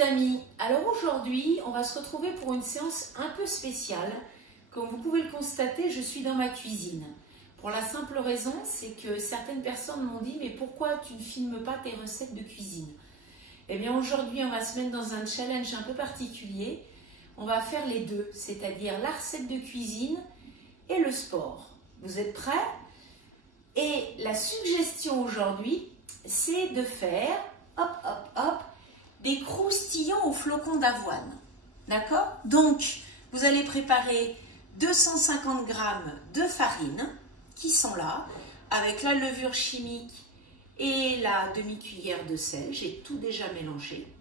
les amis, alors aujourd'hui on va se retrouver pour une séance un peu spéciale. Comme vous pouvez le constater, je suis dans ma cuisine. Pour la simple raison, c'est que certaines personnes m'ont dit « Mais pourquoi tu ne filmes pas tes recettes de cuisine ?» Eh bien aujourd'hui on va se mettre dans un challenge un peu particulier. On va faire les deux, c'est-à-dire la recette de cuisine et le sport. Vous êtes prêts? Et la suggestion aujourd'hui, c'est de faire, hop, hop, hop, des croustillants aux flocons d'avoine. D'accord? Donc, vous allez préparer 250 g de farine qui sont là, avec la levure chimique et la demi-cuillère de sel. J'ai tout déjà mélangé.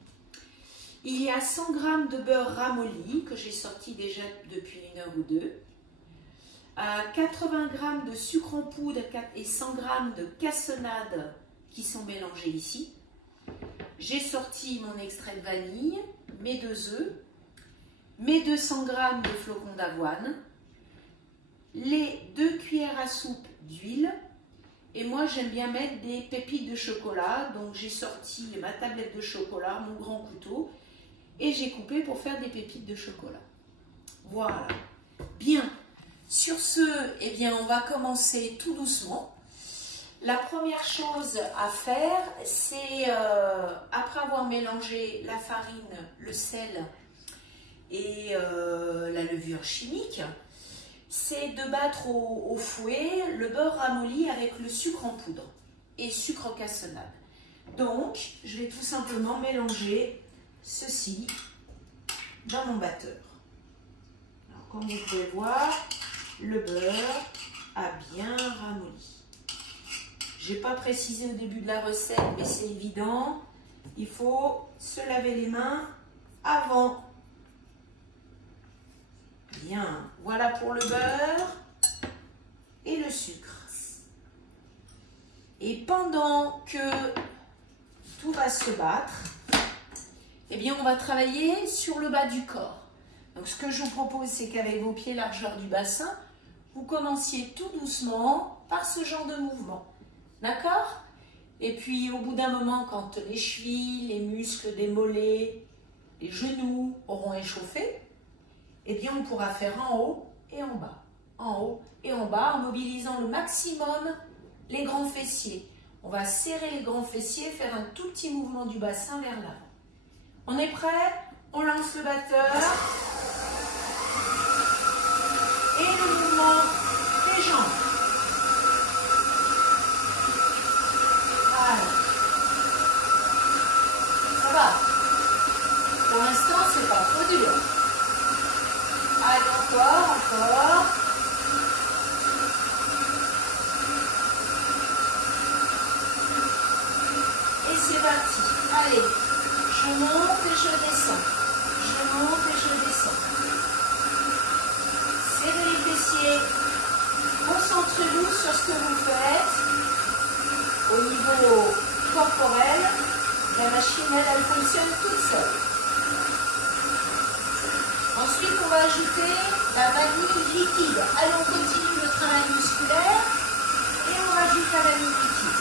Il y a 100 g de beurre ramolli que j'ai sorti déjà depuis 1 heure ou 2. 80 g de sucre en poudre et 100 g de cassonade qui sont mélangés ici. J'ai sorti mon extrait de vanille, mes 2 œufs, mes 200 g de flocons d'avoine, les 2 cuillères à soupe d'huile. Et moi, j'aime bien mettre des pépites de chocolat. Donc, j'ai sorti ma tablette de chocolat, mon grand couteau, et j'ai coupé pour faire des pépites de chocolat. Voilà. Bien. Sur ce, eh bien, on va commencer tout doucement. La première chose à faire, c'est après avoir mélangé la farine, le sel et la levure chimique, c'est de battre au fouet le beurre ramolli avec le sucre en poudre et sucre cassonade. Donc, je vais tout simplement mélanger ceci dans mon batteur. Alors, comme vous pouvez voir, le beurre a bien ramolli. Je n'ai pas précisé au début de la recette, mais c'est évident. Il faut se laver les mains avant. Bien, voilà pour le beurre et le sucre. Et pendant que tout va se battre, eh bien, on va travailler sur le bas du corps. Donc, ce que je vous propose, c'est qu'avec vos pieds largeur du bassin, vous commenciez tout doucement par ce genre de mouvement. D'accord? Et puis, au bout d'un moment, quand les chevilles, les muscles des mollets, les genoux auront échauffé, eh bien, on pourra faire en haut et en bas. En haut et en bas, en mobilisant le maximum les grands fessiers. On va serrer les grands fessiers, faire un tout petit mouvement du bassin vers l'avant. On est prêt? On lance le batteur. Et le mouvement des jambes. Voilà. Ça va. Pour l'instant, c'est pas trop dur. Allez, encore. Et c'est parti. Allez, je monte et je descends. Je monte et je descends. Serrez les fessiers. Concentrez-vous sur ce que vous faites. Au niveau corporel, la machine, elle fonctionne toute seule. Ensuite, on va ajouter la vanille liquide. Allez, on continue le travail musculaire et on rajoute la vanille liquide.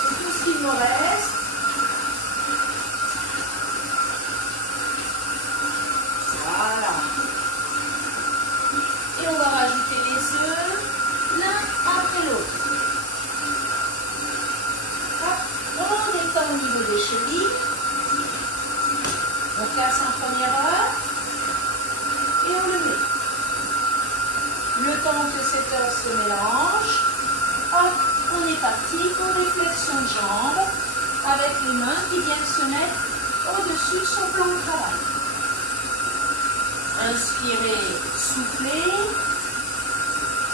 C'est tout ce qu'il me reste. Voilà. Et on va rajouter les œufs l'un après l'autre. On détend au niveau des chevilles. On place en première heure et on le met. Le temps que cette heure se mélange, hop, on est parti pour des flexions de jambes avec les mains qui viennent se mettre au-dessus de son plan de travail. Inspirez, soufflez,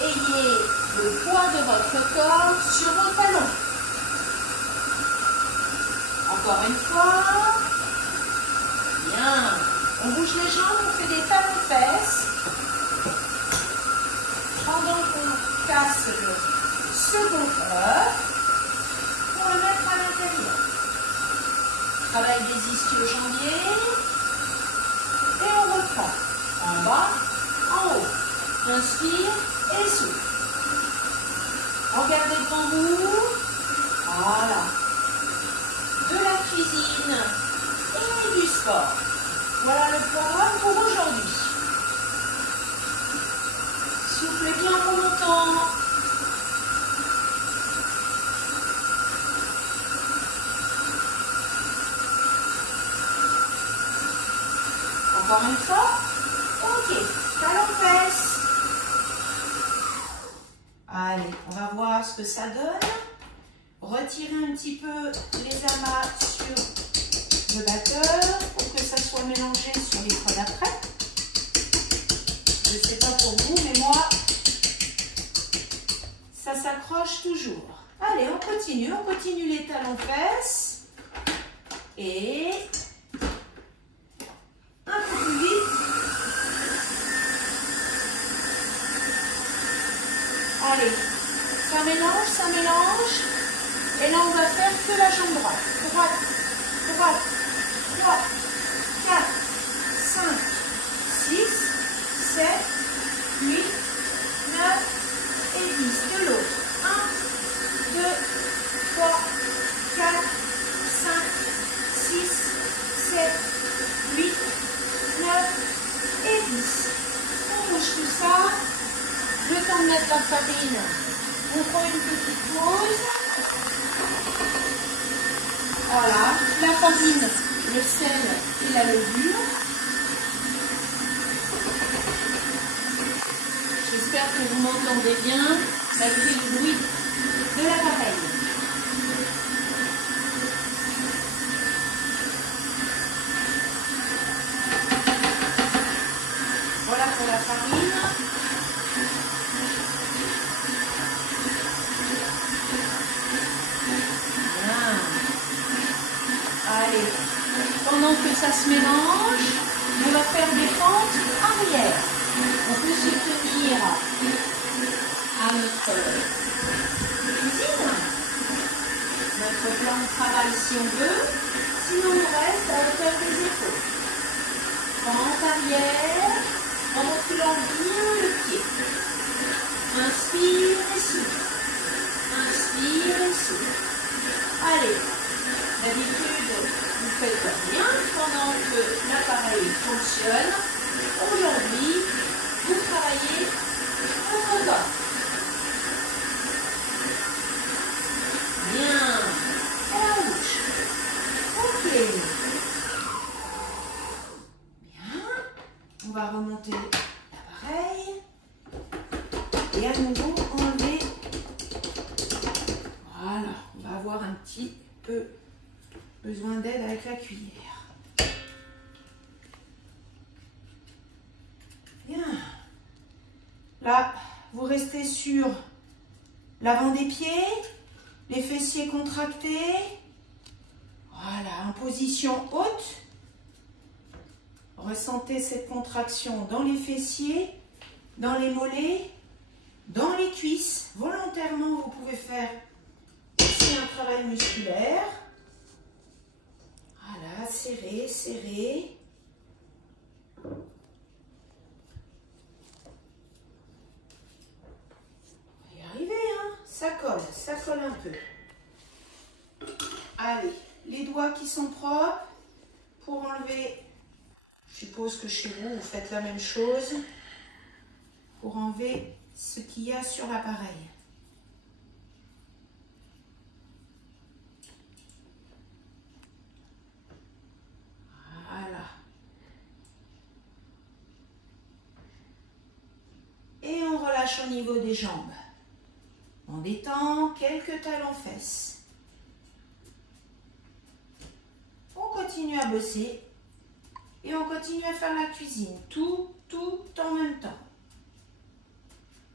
ayez le poids de votre corps sur vos talons. Encore une fois. Bien. On bouge les jambes, on fait des talons-fesses. Pendant qu'on casse le second œuf pour le mettre à l'intérieur. Travail des ischio-jambiers. Et on reprend. En bas, en haut. Inspire et souffle. Regardez devant vous. Voilà. et du sport. Voilà le programme pour aujourd'hui. Soufflez bien en remontant. Encore une fois. Ok, talons-fesses. Allez, on va voir ce que ça donne. Retirez un petit peu les amas sur le batteur pour que ça soit mélangé sur les fois d'après. Je ne sais pas pour vous, mais moi, ça s'accroche toujours. Allez, on continue les talons-fesses. Et un peu plus vite. Allez, ça mélange. Et là, on va faire que la jambe droite. Droite, 3, 4, 5, 6, 7, 8, 9 et 10. De l'autre. 1, 2, 3, 4, 5, 6, 7, 8, 9 et 10. On bouge tout ça. Le temps de mettre la farine. On prend une petite pause. Voilà, la farine, le sel et la levure. J'espère que vous m'entendez bien malgré le bruit de l'appareil. Voilà pour la farine. Allez, pendant que ça se mélange, on va faire des pentes arrière. On peut se tenir à notre cuisine, notre plan de travail si on veut, sinon on reste à hauteur des épaules. Pente arrière, en reculant bien le pied. Inspire et souffle. Inspire et souffle. Allez. D'habitude, vous faites rien pendant que l'appareil fonctionne. Aujourd'hui, vous travaillez votre corps. Bien. Et la bouche. Ok. Bien. On va remonter l'appareil. Et à nouveau, enlever. Voilà. On va avoir un petit peu besoin d'aide avec la cuillère. Bien. Là, vous restez sur l'avant des pieds, les fessiers contractés. Voilà, en position haute. Ressentez cette contraction dans les fessiers, dans les mollets, dans les cuisses. Volontairement, vous pouvez faire aussi un travail musculaire. Voilà, serrez, serrez. On va y arriver, hein. Ça colle un peu. Allez, les doigts qui sont propres pour enlever, je suppose que chez vous, vous faites la même chose, pour enlever ce qu'il y a sur l'appareil. Voilà. Et on relâche au niveau des jambes. On détend quelques talons-fesses. On continue à bosser. Et on continue à faire la cuisine. Tout en même temps.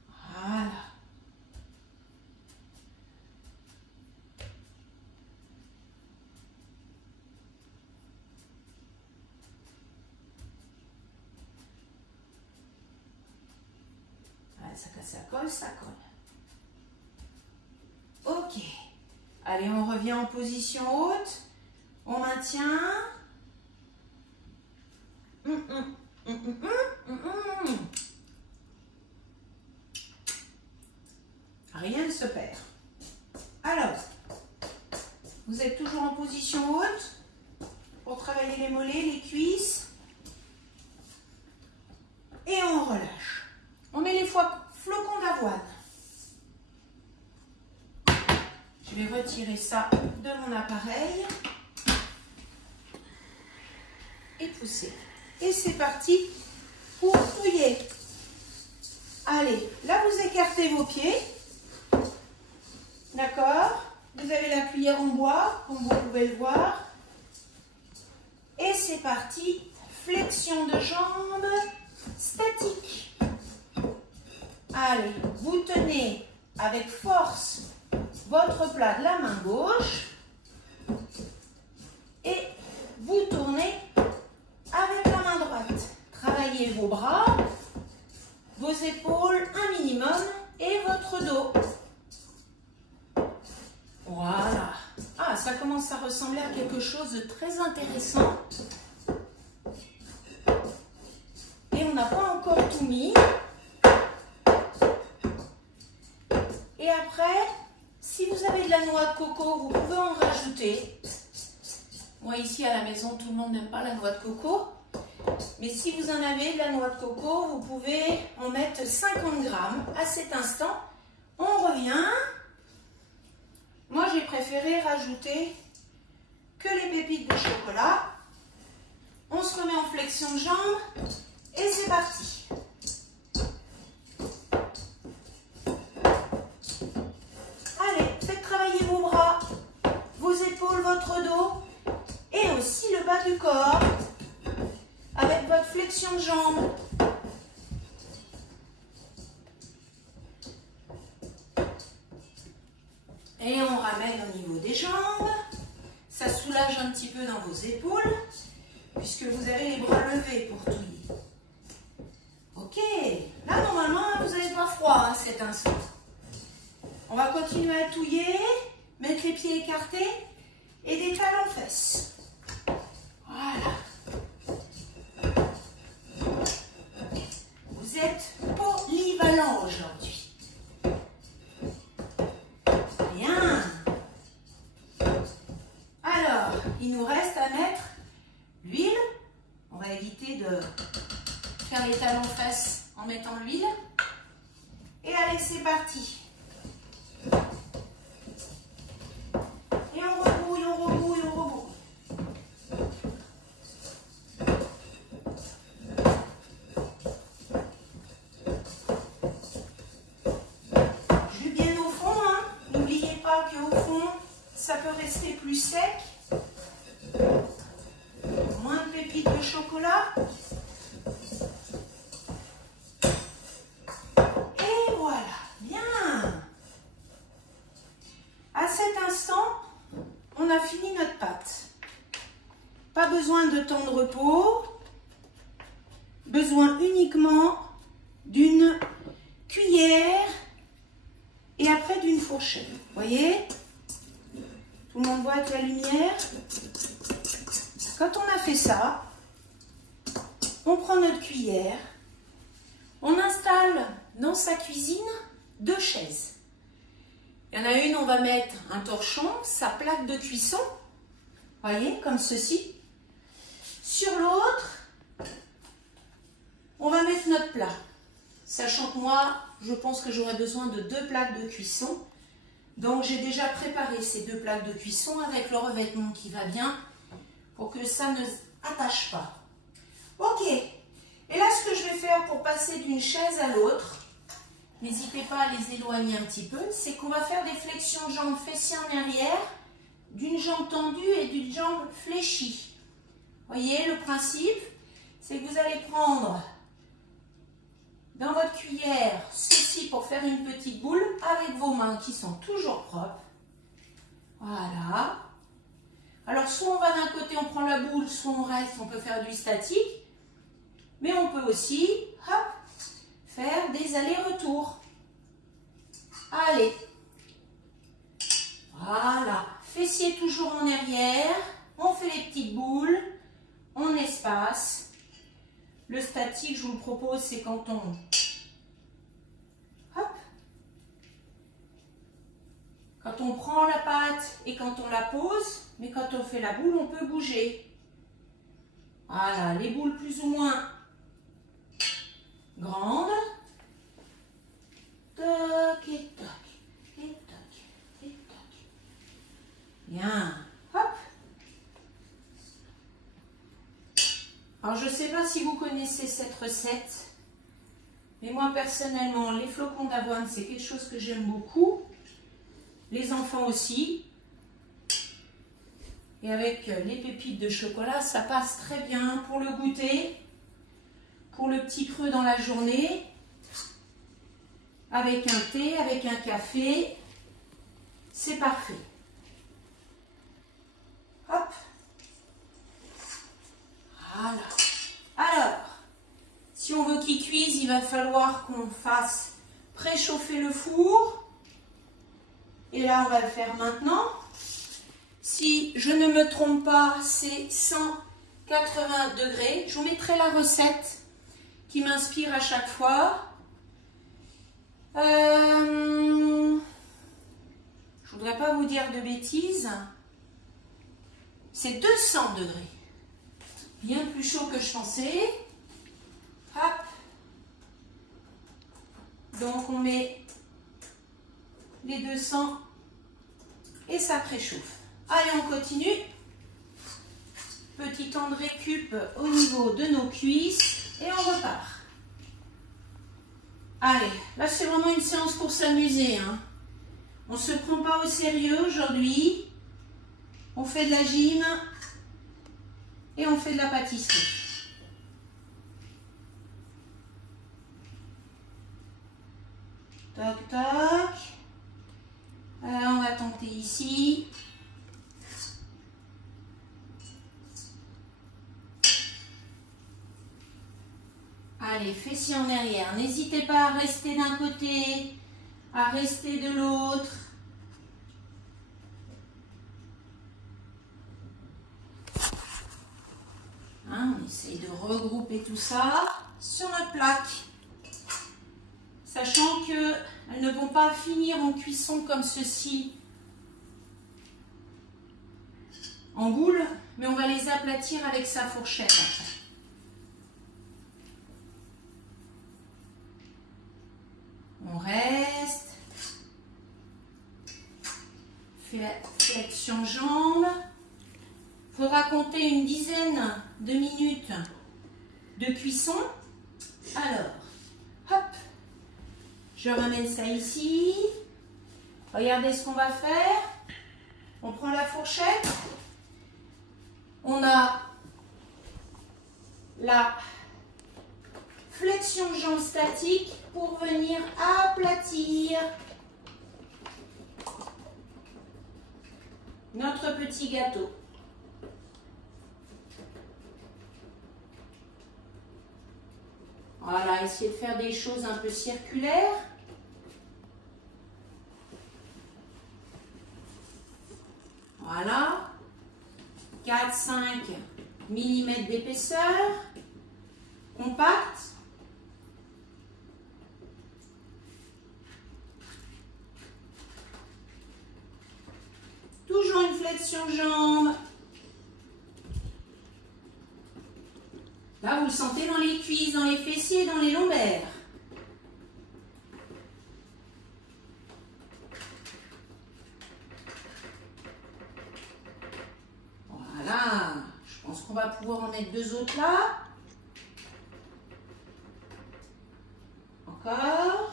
Voilà. Ça colle, ça colle. Ok. Allez, on revient en position haute. On maintient. Rien ne se perd. Alors, vous êtes toujours en position haute. pour travailler les mollets, les cuisses. Et on relâche. On met les flocons d'avoine. Je vais retirer ça de mon appareil. Et pousser. Et c'est parti pour touiller. Allez, là vous écartez vos pieds. D'accord? Vous avez la cuillère en bois, comme vous pouvez le voir. Et c'est parti. Flexion de jambes statique. Allez, vous tenez avec force votre plat de la main gauche. Et vous tournez avec la main droite. Travaillez vos bras, vos épaules un minimum et votre dos. Voilà. Ah, ça commence à ressembler à quelque chose de très intéressant. Et on n'a pas encore tout mis. Et après, si vous avez de la noix de coco, vous pouvez en rajouter. Moi, ici à la maison, tout le monde n'aime pas la noix de coco. Mais si vous en avez de la noix de coco, vous pouvez en mettre 50 grammes. À cet instant, on revient. Moi, j'ai préféré rajouter que les pépites de chocolat. On se remet en flexion de jambes et c'est parti. Allez, faites travailler vos bras, vos épaules, votre dos et aussi le bas du corps avec votre flexion de jambes. Et on ramène au niveau des jambes. Ça soulage un petit peu dans vos épaules, puisque vous avez les bras levés pour touiller. Ok, là normalement vous n'avez pas froid à cet instant. On va continuer à touiller, mettre les pieds écartés et des talons fesses. Voilà. Vous êtes polyvalent aujourd'hui. Bien. Alors, il nous reste à mettre l'huile. On va éviter de faire les talons fesses en mettant l'huile. Et allez, c'est parti. Et on rebouille, on rebouille, on rebouille. Jus bien au fond, hein. N'oubliez pas qu'au fond, ça peut rester plus sec. Moins de pépites de chocolat. Et voilà, bien. À cet instant, on a fini notre pâte. Pas besoin de temps de repos. Besoin uniquement d'une cuillère et après d'une fourchette. Vous voyez? Tout le monde voit avec la lumière. Quand on a fait ça, on prend notre cuillère, on installe dans sa cuisine 2 chaises. Il y en a une, on va mettre un torchon, sa plaque de cuisson, voyez, comme ceci. Sur l'autre, on va mettre notre plat. Sachant que moi, je pense que j'aurai besoin de 2 plaques de cuisson. Donc j'ai déjà préparé ces 2 plaques de cuisson avec le revêtement qui va bien pour que ça ne attache pas. Ok. Et là, ce que je vais faire pour passer d'une chaise à l'autre, n'hésitez pas à les éloigner un petit peu, c'est qu'on va faire des flexions de jambes fessiers en arrière, d'une jambe tendue et d'une jambe fléchie. Voyez, le principe, c'est que vous allez prendre dans votre cuillère ceci pour faire une petite boule avec vos mains qui sont toujours propres. Voilà. Alors, soit on va d'un côté, on prend la boule, soit on reste, on peut faire du statique. Mais on peut aussi, hop, faire des allers-retours. Allez. Voilà. Fessiers toujours en arrière. On fait les petites boules. On espace. Le statique, je vous le propose, c'est quand on... Hop. Quand on prend la pâte et quand on la pose. Mais quand on fait la boule, on peut bouger. Voilà, les boules plus ou moins grandes. Toc et toc, et toc, et toc. Bien. Hop. Alors, je ne sais pas si vous connaissez cette recette, mais moi, personnellement, les flocons d'avoine, c'est quelque chose que j'aime beaucoup. Les enfants aussi. Et avec les pépites de chocolat, ça passe très bien pour le goûter, pour le petit creux dans la journée, avec un thé, avec un café, c'est parfait. Hop. Voilà. Alors, si on veut qu'il cuise, il va falloir qu'on fasse préchauffer le four. Et là, on va le faire maintenant. Si je ne me trompe pas, c'est 180 degrés. Je vous mettrai la recette qui m'inspire à chaque fois. Je ne voudrais pas vous dire de bêtises. C'est 200 degrés. Bien plus chaud que je pensais. Hop. Donc on met les 200 et ça préchauffe. Allez, on continue. Petit temps de récup au niveau de nos cuisses et on repart. Allez, là c'est vraiment une séance pour s'amuser, hein. On ne se prend pas au sérieux aujourd'hui. On fait de la gym et on fait de la pâtisserie. Toc toc. Alors on va tenter ici. Allez, fessiers en arrière. N'hésitez pas à rester d'un côté, à rester de l'autre. Hein, on essaye de regrouper tout ça sur notre plaque. Sachant qu'elles ne vont pas finir en cuisson comme ceci en boule, mais on va les aplatir avec sa fourchette après. On reste, flexion jambe. Il faudra compter une dizaine de minutes de cuisson. Alors, hop, je ramène ça ici. Regardez ce qu'on va faire. On prend la fourchette. On a la flexion jambe statique pour venir aplatir notre petit gâteau. Voilà, essayez de faire des choses un peu circulaires. Voilà, 4-5 mm d'épaisseur, compact. Toujours une flexion jambe. Là, vous le sentez dans les cuisses, dans les fessiers, dans les lombaires. Voilà. Je pense qu'on va pouvoir en mettre deux autres là. Encore.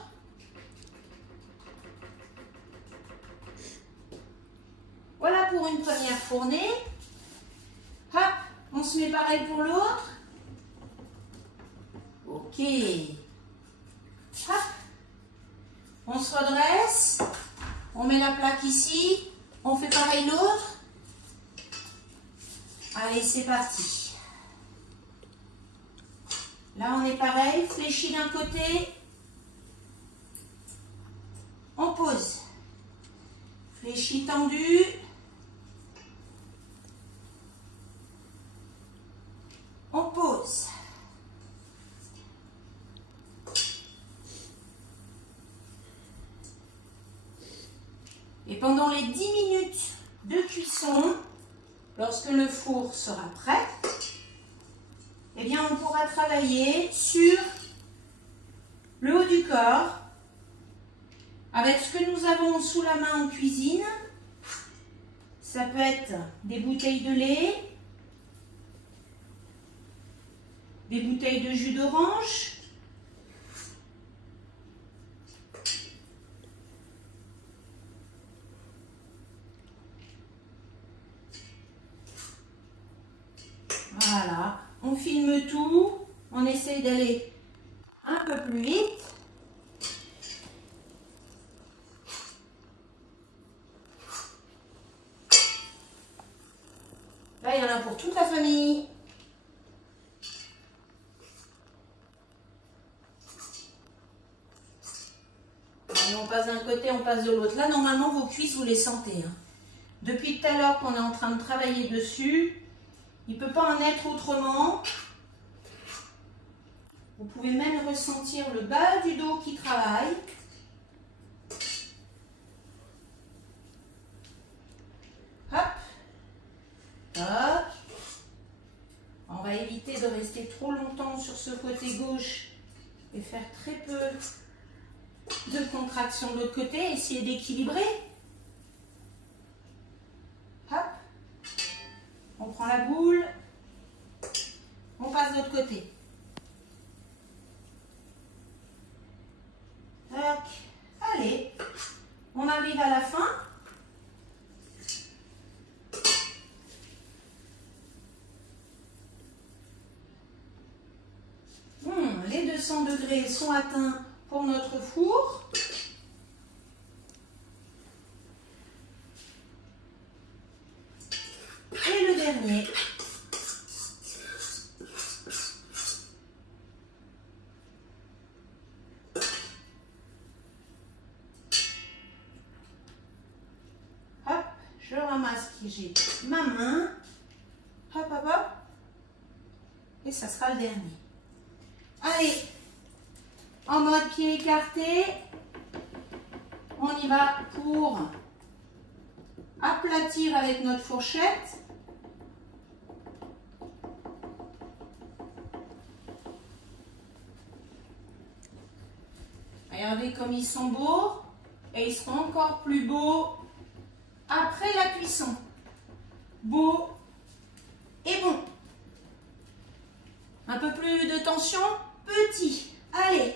Voilà pour une première fournée. Hop, on se met pareil pour l'autre. Ok. Hop. On se redresse. On met la plaque ici. On fait pareil l'autre. Allez, c'est parti. Là, on est pareil. Fléchi d'un côté. On pose. Fléchi tendu. On pose. Et pendant les 10 minutes de cuisson, lorsque le four sera prêt, eh bien, on pourra travailler sur le haut du corps avec ce que nous avons sous la main en cuisine. Ça peut être des bouteilles de lait, des bouteilles de jus d'orange, voilà, on filme tout, on essaye d'aller un peu plus vite. Là, il y en a pour toute la famille. Allez, on passe d'un côté, on passe de l'autre. Là, normalement, vos cuisses, vous les sentez. Hein. Depuis tout à l'heure qu'on est en train de travailler dessus, il ne peut pas en être autrement. Vous pouvez même ressentir le bas du dos qui travaille. Hop. Hop. On va éviter de rester trop longtemps sur ce côté gauche et faire très peu de contraction de l'autre côté. Essayez d'équilibrer. Hop. On prend la boule. On passe de l'autre côté. Tac. Allez. On arrive à la fin. Les 200 degrés sont atteints pour notre four. Et le dernier. Hop, je ramasse que j'ai ma main. Hop, hop, hop. Et ça sera le dernier. Allez, en mode pied écarté, on y va pour aplatir avec notre fourchette. Regardez comme ils sont beaux et ils seront encore plus beaux après la cuisson. Beau et bon. Un peu plus de tension. Petit, allez,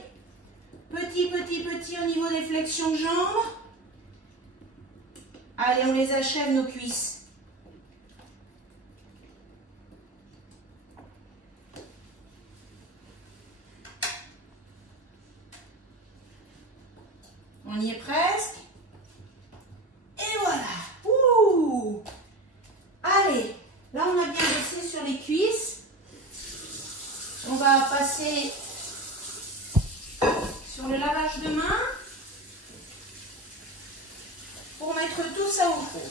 petit, petit, petit au niveau des flexions de jambes. Allez, on les achève nos cuisses. On y est presque. Et voilà. Ouh. Allez, là on a bien baissé sur les cuisses. On va passer sur le lavage de main pour mettre tout ça au four.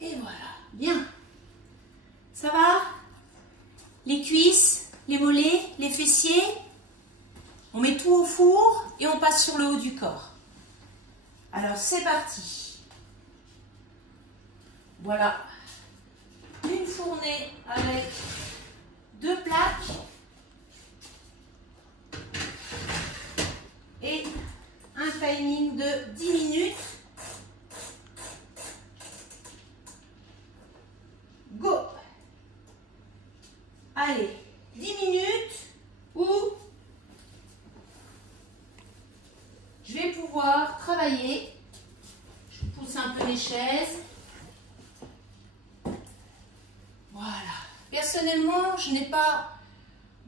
Et voilà, bien. Ça va? Les cuisses, les mollets, les fessiers. On met tout au four et on passe sur le haut du corps. Alors c'est parti. Voilà. Une fournée avec 2 plaques et un timing de 10 minutes. Go! Allez, 10 minutes où je vais pouvoir travailler. Je pousse un peu les chaises. Voilà. Personnellement, je n'ai pas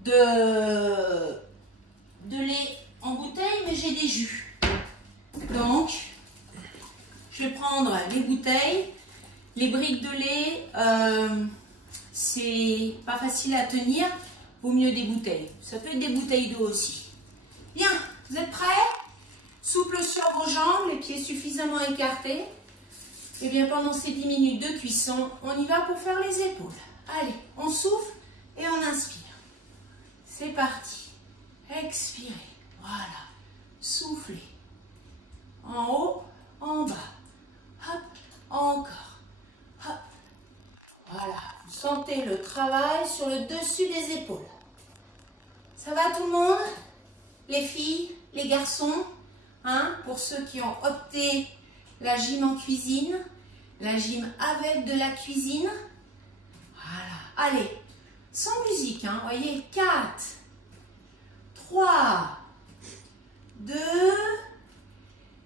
de lait en bouteille, mais j'ai des jus. Donc, je vais prendre les bouteilles. Les briques de lait, c'est pas facile à tenir. Vaut mieux des bouteilles. Ça peut être des bouteilles d'eau aussi. Bien, vous êtes prêts? Souple sur vos jambes, les pieds suffisamment écartés. Et bien pendant ces 10 minutes de cuisson, on y va pour faire les épaules. Allez, on souffle et on inspire. C'est parti. Expirez. Voilà. Soufflez. En haut, en bas. Hop, encore. Hop. Voilà, vous sentez le travail sur le dessus des épaules. Ça va tout le monde? Les filles, les garçons, hein, pour ceux qui ont opté la gym en cuisine, la gym avec de la cuisine. Voilà, allez, sans musique, hein, voyez, 4, 3, 2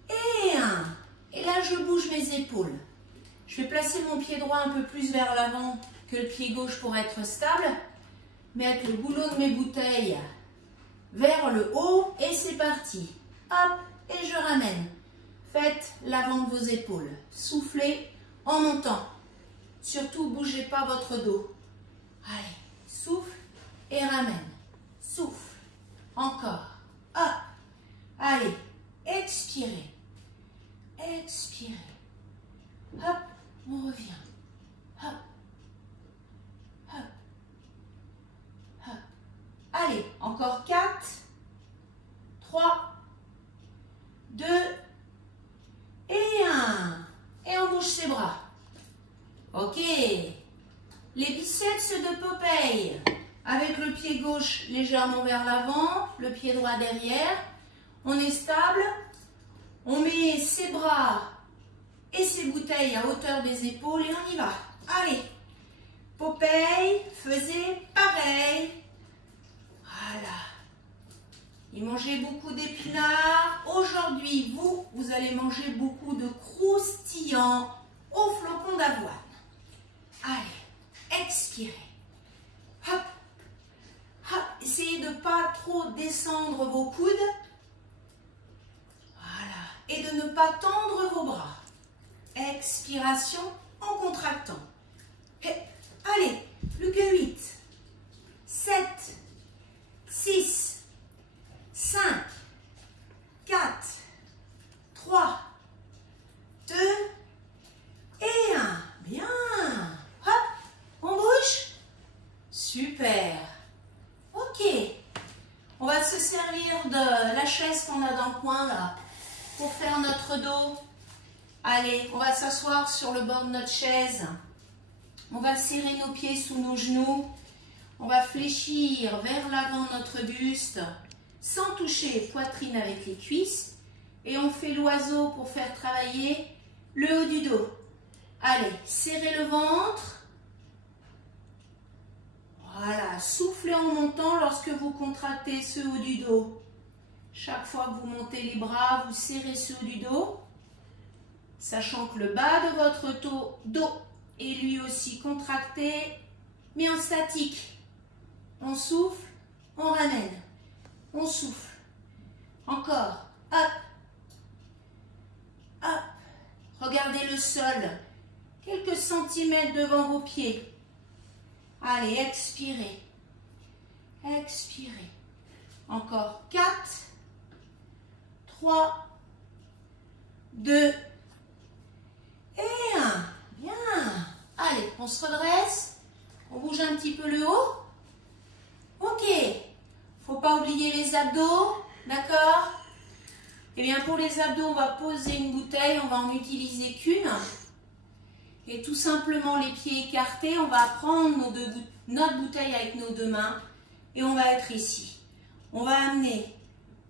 et 1. Et là, je bouge mes épaules. Je vais placer mon pied droit un peu plus vers l'avant que le pied gauche pour être stable. Mettre le boulot de mes bouteilles vers le haut et c'est parti. Hop, et je ramène. Faites l'avant de vos épaules. Soufflez en montant. Surtout, bougez pas votre dos. Allez, souffle et ramène. Souffle. Encore. Hop. Allez, expirez. Expirez. Hop, on revient. Hop. Hop. Hop. Allez, encore 4, 3, 2 et 1. Et on bouge ses bras. Ok. Les biceps de Popeye. Avec le pied gauche légèrement vers l'avant, le pied droit derrière. On est stable. On met ses bras et ses bouteilles à hauteur des épaules et on y va. Allez. Popeye faisait pareil. Voilà. Il mangeait beaucoup d'épinards. Aujourd'hui, vous allez manger beaucoup de croustillants au flocon d'avoine. Allez, expirez. Hop, hop. Essayez de ne pas trop descendre vos coudes. Voilà. Et de ne pas tendre vos bras. Expiration en contractant. Et, allez, plus que 8, 7, 6, 5, 4, 3, 2 et 1. Bien. Hop, on bouge. Super. Ok. On va se servir de la chaise qu'on a dans le coin là pour faire notre dos. Allez, on va s'asseoir sur le bord de notre chaise. On va serrer nos pieds sous nos genoux. On va fléchir vers l'avant notre buste sans toucher poitrine avec les cuisses. Et on fait l'oiseau pour faire travailler le haut du dos. Allez, serrez le ventre. Voilà, soufflez en montant lorsque vous contractez ce haut du dos. Chaque fois que vous montez les bras, vous serrez ce haut du dos. Sachant que le bas de votre dos est lui aussi contracté, mais en statique. On souffle, on ramène. On souffle. Encore. Hop. Hop. Regardez le sol. Quelques centimètres devant vos pieds. Allez, expirez. Expirez. Encore 4, 3, 2 et 1. Bien. Allez, on se redresse. On bouge un petit peu le haut. Ok. Faut pas oublier les abdos. D'accord? Et bien, pour les abdos, on va poser une bouteille. On va en utiliser qu'une. Et tout simplement, les pieds écartés, on va prendre notre bouteille avec nos deux mains. Et on va être ici. On va amener,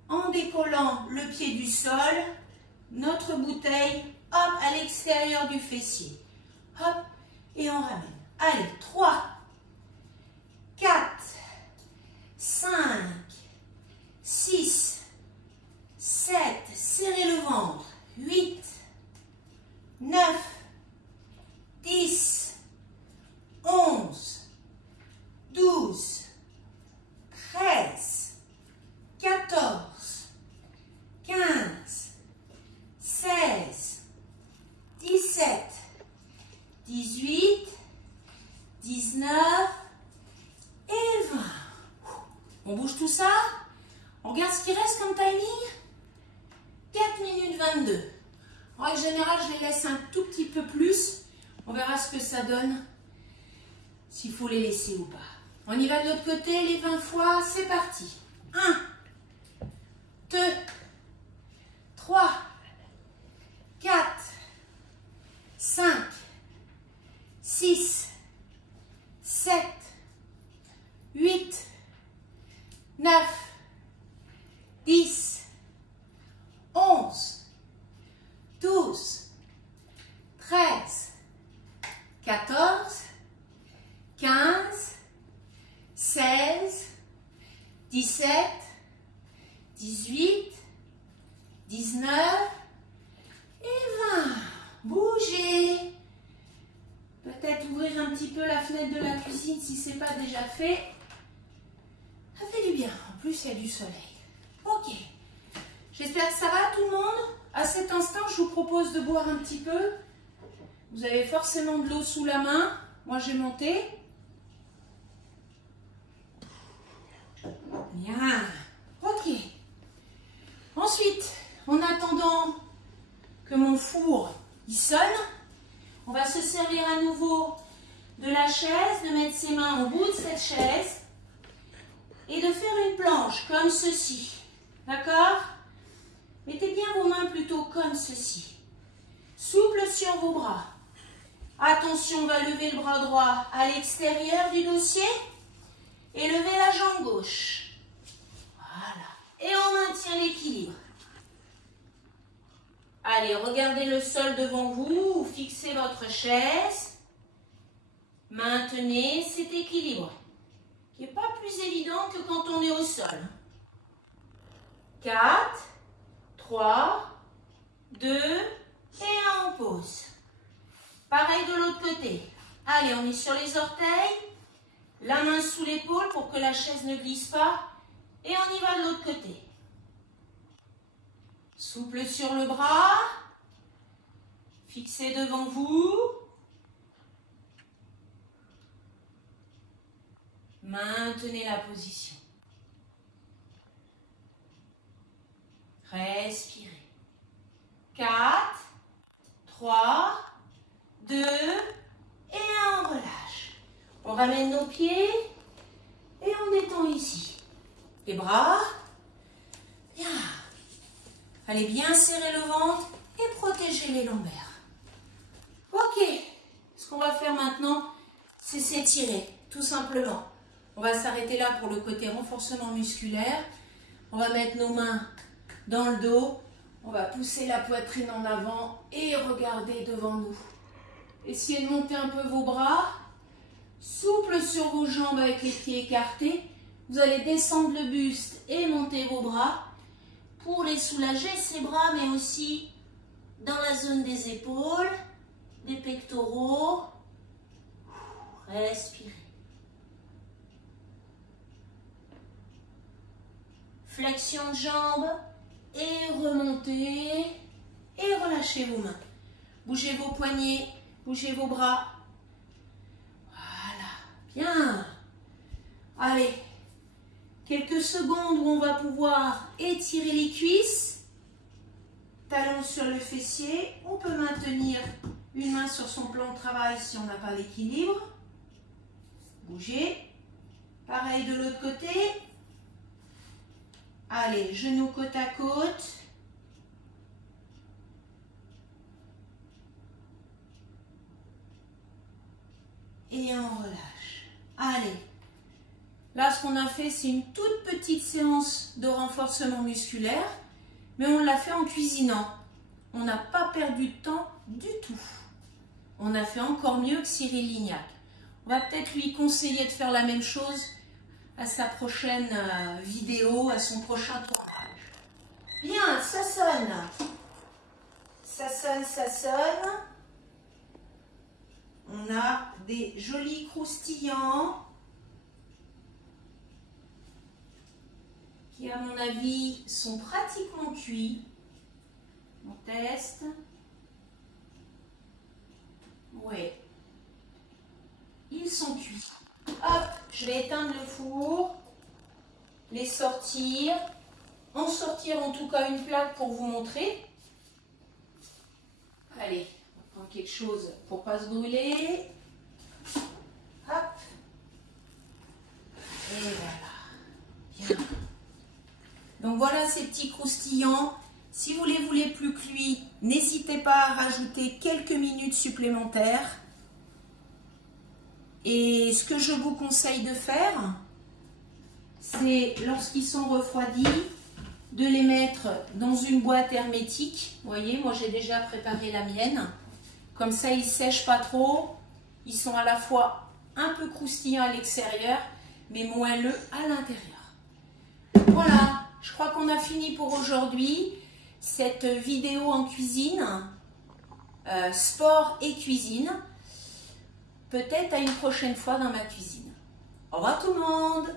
en décollant le pied du sol, notre bouteille, hop, à l'extérieur du fessier. Hop, et on ramène. Allez, 3, 4, 5, 6, 7, serrez le ventre, 8, 9, 10, 11, 12, 13, 14, 15, 16, 17, 18, 19 et 20. On bouge tout ça. On regarde ce qui reste comme timing. 4 minutes 22. En règle générale, je les laisse un tout petit peu plus. On verra ce que ça donne, s'il faut les laisser ou pas. On y va de l'autre côté, les 20 fois, c'est parti. 1, 2, 3, 4, 18, 19 et 20. Bougez. Peut-être ouvrir un petit peu la fenêtre de la cuisine si ce n'est pas déjà fait. Ça fait du bien. En plus, il y a du soleil. Ok. J'espère que ça va tout le monde. À cet instant, je vous propose de boire un petit peu. Vous avez forcément de l'eau sous la main. Moi, j'ai mon thé. Bien. Ok. Ensuite, en attendant que mon four il sonne, on va se servir à nouveau de la chaise, de mettre ses mains au bout de cette chaise et de faire une planche comme ceci. D'accord? Mettez bien vos mains plutôt comme ceci. Souple sur vos bras. Attention, on va lever le bras droit à l'extérieur du dossier et lever la jambe gauche. Voilà. Et on maintient l'équilibre. Allez, regardez le sol devant vous ou fixez votre chaise. Maintenez cet équilibre, qui n'est pas plus évident que quand on est au sol. 4, 3, 2, et on pose. Pareil de l'autre côté. Allez, on est sur les orteils. La main sous l'épaule pour que la chaise ne glisse pas. Et on y va de l'autre côté. Souple sur le bras. Fixez devant vous. Maintenez la position. Respirez. 4, 3, 2, et on relâche. On ramène nos pieds et on détend ici. Les bras. Bien. Allez bien serrer le ventre et protéger les lombaires. Ok. Ce qu'on va faire maintenant, c'est s'étirer, tout simplement. On va s'arrêter là pour le côté renforcement musculaire. On va mettre nos mains dans le dos. On va pousser la poitrine en avant et regarder devant nous. Essayez de monter un peu vos bras. Souple sur vos jambes avec les pieds écartés. Vous allez descendre le buste et monter vos bras pour les soulager, ces bras, mais aussi dans la zone des épaules, des pectoraux. Respirez. Flexion de jambes et remontez et relâchez vos mains. Bougez vos poignets, bougez vos bras. Voilà, bien. Allez, quelques secondes où on va pouvoir étirer les cuisses. Talons sur le fessier. On peut maintenir une main sur son plan de travail si on n'a pas l'équilibre. Bougez. Pareil de l'autre côté. Allez, genoux côte à côte. Et on relâche. Allez. Là, ce qu'on a fait, c'est une toute petite séance de renforcement musculaire, mais on l'a fait en cuisinant. On n'a pas perdu de temps du tout. On a fait encore mieux que Cyril Lignac. On va peut-être lui conseiller de faire la même chose à sa prochaine vidéo, à son prochain tournage. Bien, ça sonne. Ça sonne, ça sonne. On a des jolis croustillants qui, à mon avis, sont pratiquement cuits. On teste. Oui. Ils sont cuits. Hop, je vais éteindre le four, les sortir, en sortir en tout cas une plaque pour vous montrer. Allez, on va prendre quelque chose pour ne pas se brûler. Hop. Et voilà. Bien. Donc voilà ces petits croustillants. Si vous les voulez plus cuits, n'hésitez pas à rajouter quelques minutes supplémentaires. Et ce que je vous conseille de faire, c'est lorsqu'ils sont refroidis, de les mettre dans une boîte hermétique. Vous voyez, moi j'ai déjà préparé la mienne. Comme ça, ils ne sèchent pas trop. Ils sont à la fois un peu croustillants à l'extérieur, mais moelleux à l'intérieur. Voilà, je crois qu'on a fini pour aujourd'hui. Cette vidéo en cuisine, sport et cuisine. Peut-être à une prochaine fois dans ma cuisine. Au revoir tout le monde!